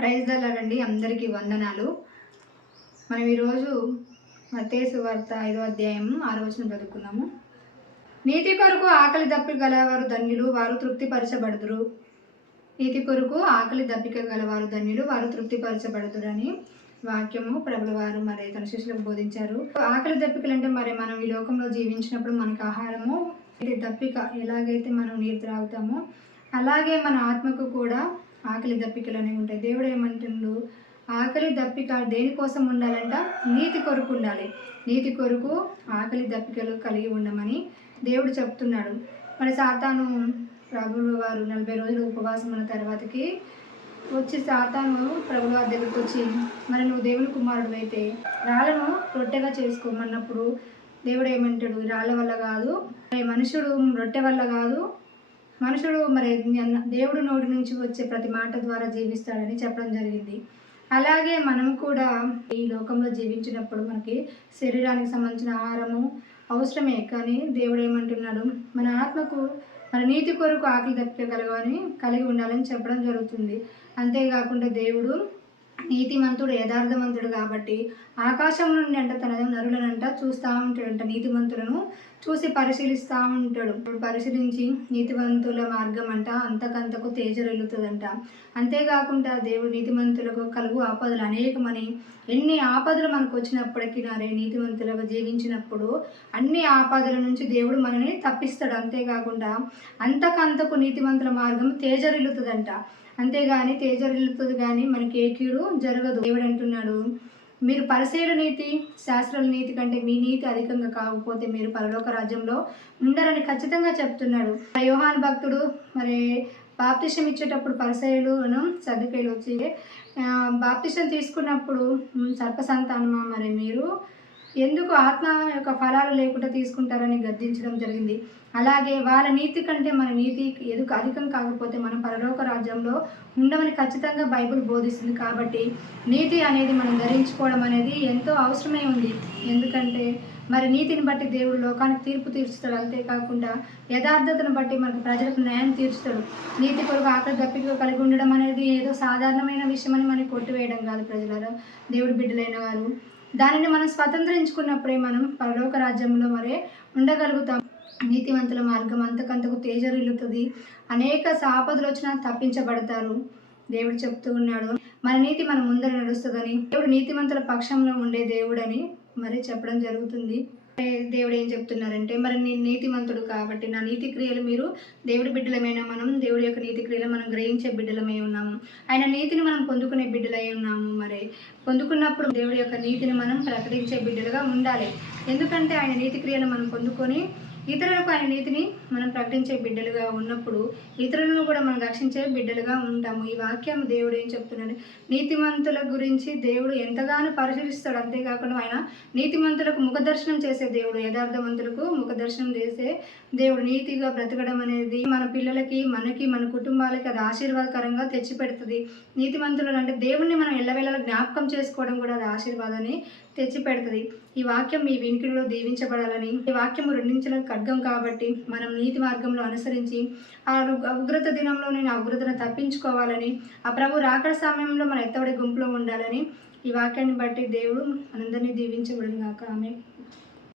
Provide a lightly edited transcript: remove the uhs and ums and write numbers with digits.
Praise the lord అండి. అందరికీ వందనాలు. మనం ఈరోజు మత్తయి సువార్త 5వ అధ్యాయం 6వ వచనం చదువుకున్నాము. నీతి కొరకు ఆకలి దప్పిక గలవారు ధన్యులు, వారు తృప్తిపరచబడుదురు. నీతి కొరకు ఆకలి దప్పిక గలవారు ధన్యులు, వారు తృప్తిపరచబడుదురని వాక్యము ప్రభుల వారు మరి తన శిష్యులకు బోధించారు. ఆకలి దప్పికలు అంటే మరి మనం ఈ లోకంలో జీవించినప్పుడు మనకు ఆహారము దప్పిక ఎలాగైతే మనం నీరు త్రాగుతామో అలాగే మన ఆత్మకు కూడా ఆకలి దప్పికలు అనేవి ఉంటాయి. దేవుడు ఏమంటుండు, ఆకలి దప్పిక దేనికోసం ఉండాలంట? నీతి కొరకు ఉండాలి. నీతి కొరకు ఆకలి దప్పికలు కలిగి ఉండమని దేవుడు చెప్తున్నాడు. మరి సాతాను ప్రభువు వారు 40 రోజులు ఉపవాసం ఉన్న తర్వాతకి వచ్చి సాతాను ప్రభువు వారి దగ్గరికి వచ్చి, మరి నువ్వు దేవుని కుమారుడు అయితే రాళ్ళను రొట్టెగా చేసుకోమన్నప్పుడు దేవుడు ఏమంటాడు, రాళ్ళ వల్ల కాదు, మనుషుడు రొట్టె వల్ల కాదు, మనుషుడు మరి దేవుడు నోటి నుంచి వచ్చే ప్రతి మాట ద్వారా జీవిస్తాడని చెప్పడం జరిగింది. అలాగే మనం కూడా ఈ లోకంలో జీవించినప్పుడు మనకి శరీరానికి సంబంధించిన ఆహారము అవసరమే, కానీ దేవుడు ఏమంటున్నాడు, మన ఆత్మకు మన నీతి కొరకు ఆకలి దప్పిక కలిగి ఉండాలని చెప్పడం జరుగుతుంది. అంతేకాకుండా దేవుడు నీతిమంతుడు, యథార్థవంతుడు కాబట్టి ఆకాశం నుండి అంట తన నరులనంట చూస్తూ ఉంటాడంట. నీతిమంతులను చూసి పరిశీలిస్తూ ఉంటాడు. పరిశీలించి నీతివంతుల మార్గం అంట అంతకంతకు తేజరెల్లుతుందంట. అంతేకాకుండా దేవుడు నీతిమంతులకు కలుగు ఆపదలు అనేకమని, ఎన్ని ఆపదలు మనకు వచ్చినప్పటికీ నీతిమంతులుగా జీవించినప్పుడు అన్ని ఆపదల నుంచి దేవుడు మనని తప్పిస్తాడు. అంతేకాకుండా అంతకంతకు నీతిమంతుల మార్గం తేజరెల్లుతుందంట. అంతేగాని తేజరిల్లుతుంది కానీ మనకి ఏ కీడు జరగదు. దేవుడు అంటున్నాడు, మీరు పరిసయ్యుల నీతి శాస్త్రాల నీతి కంటే మీ నీతి అధికంగా కాకపోతే మీరు పరలోక రాజ్యంలో ఉండరని ఖచ్చితంగా చెప్తున్నాడు. యోహాను భక్తుడు మరి బాప్తిసం ఇచ్చేటప్పుడు పరిసయ్యులను సద్దుకైలు వచ్చి బాప్తిసం తీసుకున్నప్పుడు, సర్పసంతానమా మరి మీరు ఎందుకు ఆత్మ యొక్క ఫలాలు లేకుండా తీసుకుంటారని గద్దించడం జరిగింది. అలాగే వాళ్ళ నీతి కంటే మన నీతి ఎందుకు అధికం కాకపోతే మనం పరలోక రాజ్యంలో ఉండమని ఖచ్చితంగా బైబిల్ బోధిస్తుంది. కాబట్టి నీతి అనేది మనం ధరించుకోవడం అనేది ఎంతో అవసరమై ఉంది. ఎందుకంటే మరి నీతిని బట్టి దేవుడు లోకానికి తీర్పు తీర్చుతాడు. అంతేకాకుండా యథార్థతను బట్టి మనకు ప్రజలకు న్యాయం తీర్చుతాడు. నీతి కొరకు ఆకలి దప్పిక కలిగి ఉండడం అనేది ఏదో సాధారణమైన విషయం అని మనకి కొట్టివేయడం కాదు. ప్రజలారా, దేవుడి బిడ్డలైన వారు దానిని మనం స్వతంత్రించుకున్నప్పుడే మనం పరలోక రాజ్యంలో మరే ఉండగలుగుతాం. నీతివంతుల మార్గం అంతకంతకు తేజరిల్లుతుంది. అనేక ఆపదలు వచ్చినా తప్పించబడతారు. దేవుడు చెప్తూ ఉన్నాడు, మన నీతి మన ముందర నడుస్తుందని. దేవుడు నీతివంతుల పక్షంలో ఉండే దేవుడని మరి చెప్పడం జరుగుతుంది. దేవుడు ఏం చెప్తున్నారంటే, మరి నేను నీతిమంతుడు కాబట్టి నా నీతి క్రియలు మీరు దేవుడి బిడ్డలమైన మనం దేవుడి యొక్క నీతి క్రియలు మనం గ్రహించే బిడ్డలమై ఉన్నాము. ఆయన నీతిని మనం పొందుకునే బిడ్డలై ఉన్నాము. మరి పొందుకున్నప్పుడు దేవుడి యొక్క నీతిని మనం ప్రకటించే బిడ్డలుగా ఉండాలి. ఎందుకంటే ఆయన నీతి క్రియలు మనం పొందుకొని ఇతరులకు ఆయన నీతిని మనం ప్రకటించే బిడ్డలుగా ఉన్నప్పుడు ఇతరులను కూడా మనం రక్షించే బిడ్డలుగా ఉంటాము. ఈ వాక్యం దేవుడు ఏం చెప్తున్నాడు, నీతిమంతుల గురించి దేవుడు ఎంతగానో పరిశీలిస్తాడు. అంతేకాకుండా ఆయన నీతిమంతులకు ముఖదర్శనం చేసే దేవుడు, యథార్థవంతులకు ముఖదర్శనం చేసే దేవుడు. నీతిగా బ్రతకడం అనేది మన పిల్లలకి, మనకి, మన కుటుంబాలకి అది ఆశీర్వాదకరంగా తెచ్చిపెడుతుంది. నీతిమంతులు అంటే దేవుణ్ణి మనం ఎల్లవేళలా జ్ఞాపకం చేసుకోవడం కూడా అది ఆశీర్వాదాన్ని తెచ్చిపెడుతుంది. ఈ వాక్యం మీ వినికిడిలో దీవించబడాలని, ఈ వాక్యము రెండించిన ఖడ్గం కాబట్టి మనం నీతి మార్గంలో అనుసరించి ఆ ఉగ్రత దినంలో నేను ఉగ్రతను తప్పించుకోవాలని, ఆ ప్రభు రాకడ సమయంలో మన ఎత్తబడి గుంపులో ఉండాలని ఈ వాక్యాన్ని బట్టి దేవుడు మనందరినీ దీవించబడును గాక. ఆమేన్.